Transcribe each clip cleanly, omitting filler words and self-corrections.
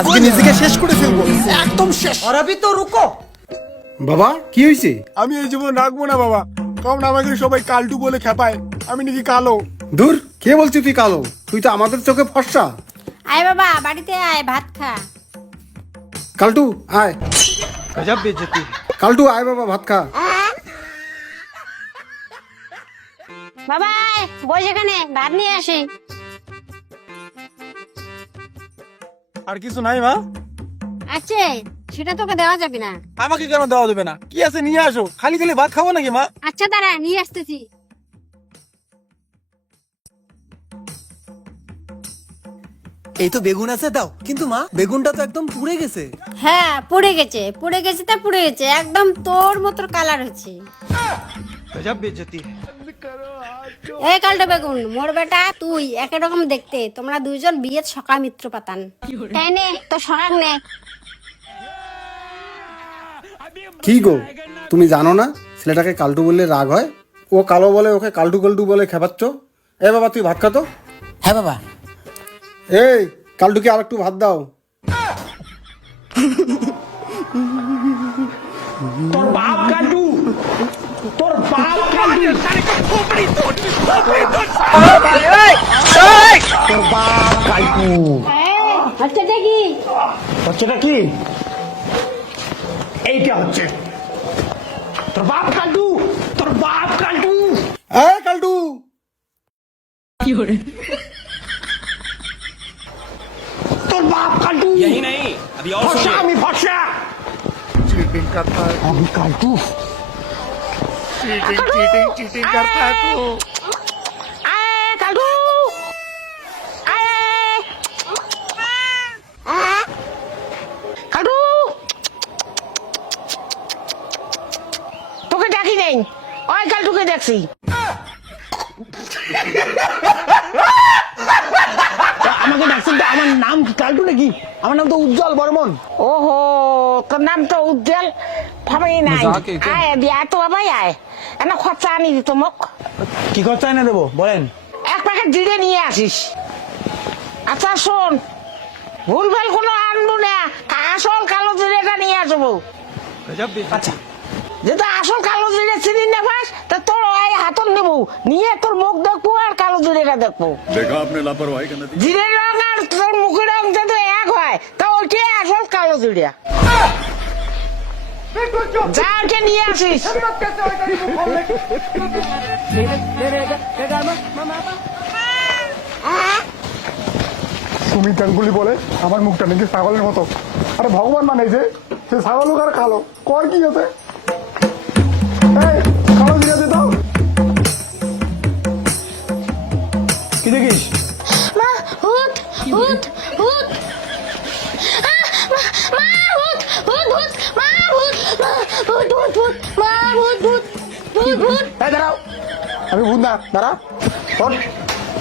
আজকে নিজেকে শেষ করে ফেলবো, একদম শেষ। और अभी तो रुको। বাবা কি হয়েছে? আমি এই জীবন রাখবো না বাবা, কারণ আমাকে সবাই কালটু বলে খেপায়, আমি নাকি কালো। দূর, কে বলছি তুই কালো? তুই তো আমাদের চোখে ফর্সা। আয় বাবা বাড়িতে আয়, ভাত খা। কালটু আয়, गजब बेइज्जती। কালটু আয় বাবা, ভাত খা। বাবা আয়, বস এখানে, ভাত নিয়ে আসি। আর কিছু নাই মা? আছে, সেটা তোকে দেওয়া যাবে না। আমাকে কেন দেওয়া যাবে না? কি আছে নিয়ে আসো, খালি খালি ভাত খাবো নাকি মা? আচ্ছা দাঁড়া, নিয়ে আসতেছি। এই তো বেগুন আছে, দাও। কিন্তু মা, বেগুনটা তো একদম পুড়ে গেছে। হ্যাঁ পুড়ে গেছে, পুড়ে গেছে তা পুড়ে গেছে, একদম তোর মতো কালার হচ্ছে। गजब बेइज्जती। এই কালটা বেগুন, মোর বেটা তুই একই রকম দেখতে, তোমরা দুইজন বিয়ের সকা মিত্র পাতান। তাই নে তো সকাল নে। কি গো, তুমি জানো না ছেলেটাকে কালটু বললে রাগ হয়? ও কালো বলে, ওকে কালটু কালটু বলে খেপাচ্ছ। এ বাবা তুই ভাত খা তো। হ্যাঁ বাবা। এই কালটুকে আর একটু ভাত দাও। হচ্ছেটা কি? হচ্ছেটা কি? এইটা হচ্ছে তোর বাপ কালটু, তোর বাপ কালটু। এ কালটু, তোর বাপ কালটু। यही नहीं, अभी और ফর্সা, सुनिए। আমি ফর্সা। चीटिंग करता है अभी कालटू, चीटिंग करता है तू। আয় কালু, আয় কালু, তোকে ডাকি নেই, ওই কালটুকে দেখছি। আমাকে ডাকছেন তো? আমার নাম কি কালটু নাকি? আমার নাম তো উজ্জ্বল বর্মন। ওহো, তোর নাম তো উজ্জ্বল, ভাবাই নাই। আয় দিয়া তো বাবাই আয়, এনা খরচা আনি দিত মোক। কি খরচা এনে দেবো বলেন? এক প্যাকেট জিরে নিয়ে আসিস। আচ্ছা শোন, ভুলভাল কোনো আনবো না, আসল কালো জিরেটা নিয়ে আসবো। गजब बेइज्जती। আচ্ছা যেটা আসল কালো জিরে চিনি না পাস, তা তোর ওই হাতল নেবো, নিয়ে তোর মুখ দেখবো আর কালো জিরেটা দেখবো। देखा आपने लापरवाही का नतीजा। জিরের রং আর তোর মুখের রং যদি এক হয়, তা ওইটাই আসল কালো জিরে। যা ওকে নিয়ে আসিস। সুমিত গাঙ্গুলি বলে আমার মুখটা নাকি ছাগলের মতো। আরে ভগবান বানাইছে, সে ছাগল হোক আর কালো, কর কি হতে? এই কালো জিরা দে দাও। কি দেখিস? মা ভূত, ভূত, ভূত। মা ভূত, ভূত, ভূত, মা ভূত, ভূত, ভূত, ভূত, মা ভূত, ভূত, ভূত, ভূত। এই দাঁড়াও, আমি ভূত না, দাঁড়া, ওঠ,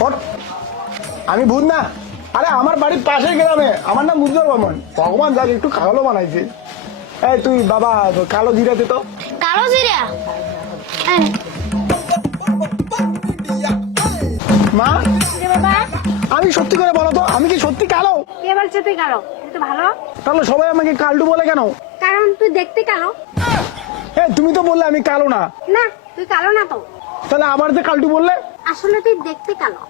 ওঠ। আমি ভূত না, আরে আমার বাড়ির পাশের গ্রামে, আমার নাম উজ্জ্বল বর্মন। ভগবান যাক একটু কালো বানাইছে। এই তুই বাবা কালো জিরা দে তো। কালো জিরা? মা বাবা আমি সত্যি করে বলো তো, আমি কি সত্যি কালো? কে বলছে তুই কালো? তুই তো ভালো, তাহলে সবাই আমাকে কালটু বলে কেন? কারণ তুই দেখতে কালো। তুমি তো বললে আমি কালো না, না তুই কালো না তো, তাহলে আবার যে কালটু বললে? আসলে তুই দেখতে কালো।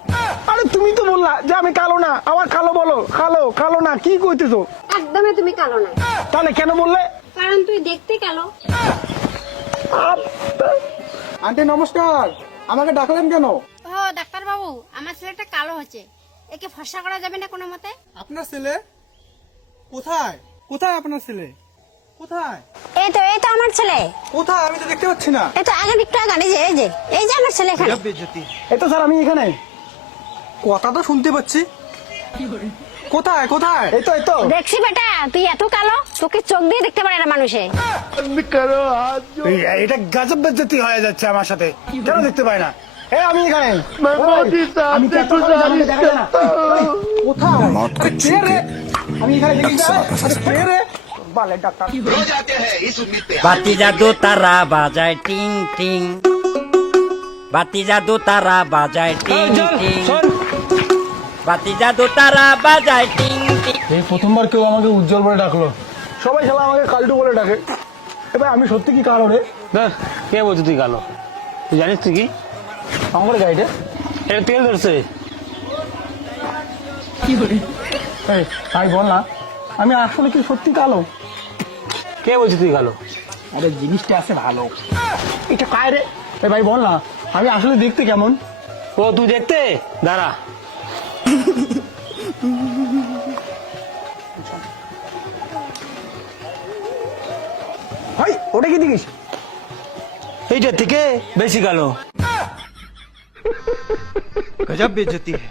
আরে তুমি তো বললা যে আমি কালো না, আবার কালো বলো। কালো কালো না কি কইতেছো? একদমই তুমি কালো না, তাহলে কেন বললে? কারণ তুই দেখতে কালো। আন্টি নমস্কার, আমাকে ডাকলেন কেন? ও ডাক্তার বাবু, আমার ছেলেটা কালো হচ্ছে, একে ফর্সা করা যাবে না কোনো মতে? আপনার ছেলে কোথায়? কোথায় আপনার ছেলে? কোথায় এই তো আমার ছেলে, কোথায়? আমি তো দেখতে পাচ্ছি না। এই তো আগে একটু আগে, এই যে আমার ছেলে এখানে। गजब बेइज्जती। এই তো স্যার আমি এখানে। কথা তো শুনতে পাচ্ছি। কোথায় কোথায়? এই তো এই তো। দেখছি বেটা, তুই এত কালো, তোকে চোখ দিয়ে দেখতে পারে না মানুষে। এটা গজব বেজ্জতি হয়ে যাচ্ছে আমার সাথে, কেন দেখতে পাই না? আমি এখানে। আমি তো এত কালো, আমাকে দেখা যায় না। কোথায়? আরে কে রে? আমি এখানে দেখি না। আরে কে রে? বালে ডাক্তার। বাতি জাদু তারা বাজায় টিং টিং, বাতি জাদু তারা বাজায় টিং টিং, বাতি জাদু তারা বাজায় টিং টিং। এই প্রথমবার কেউ আমাকে উজ্জ্বল বলে ডাকলো, সবাই শালা আমাকে কালটু বলে ডাকে। এবার আমি সত্যি কি কালো রে? ধর, কে বলছো তুই কালো? তুই জানিস তুই কি? আমার গাইডে এটা তেল ধরছে। এই তাই বল না, আমি আসলে কি সত্যি কালো? কে বলছো তুই কালো? আরে জিনিসটা আছে ভালো। এটা কায় রে? এ ভাই বল না, আমি আসলে দেখতে কেমন? ও তুই দেখতে দাঁড়া। ভাই ওটা কি দেখিস? এইটার থেকে বেশি কালো। गजब बेइज्जती है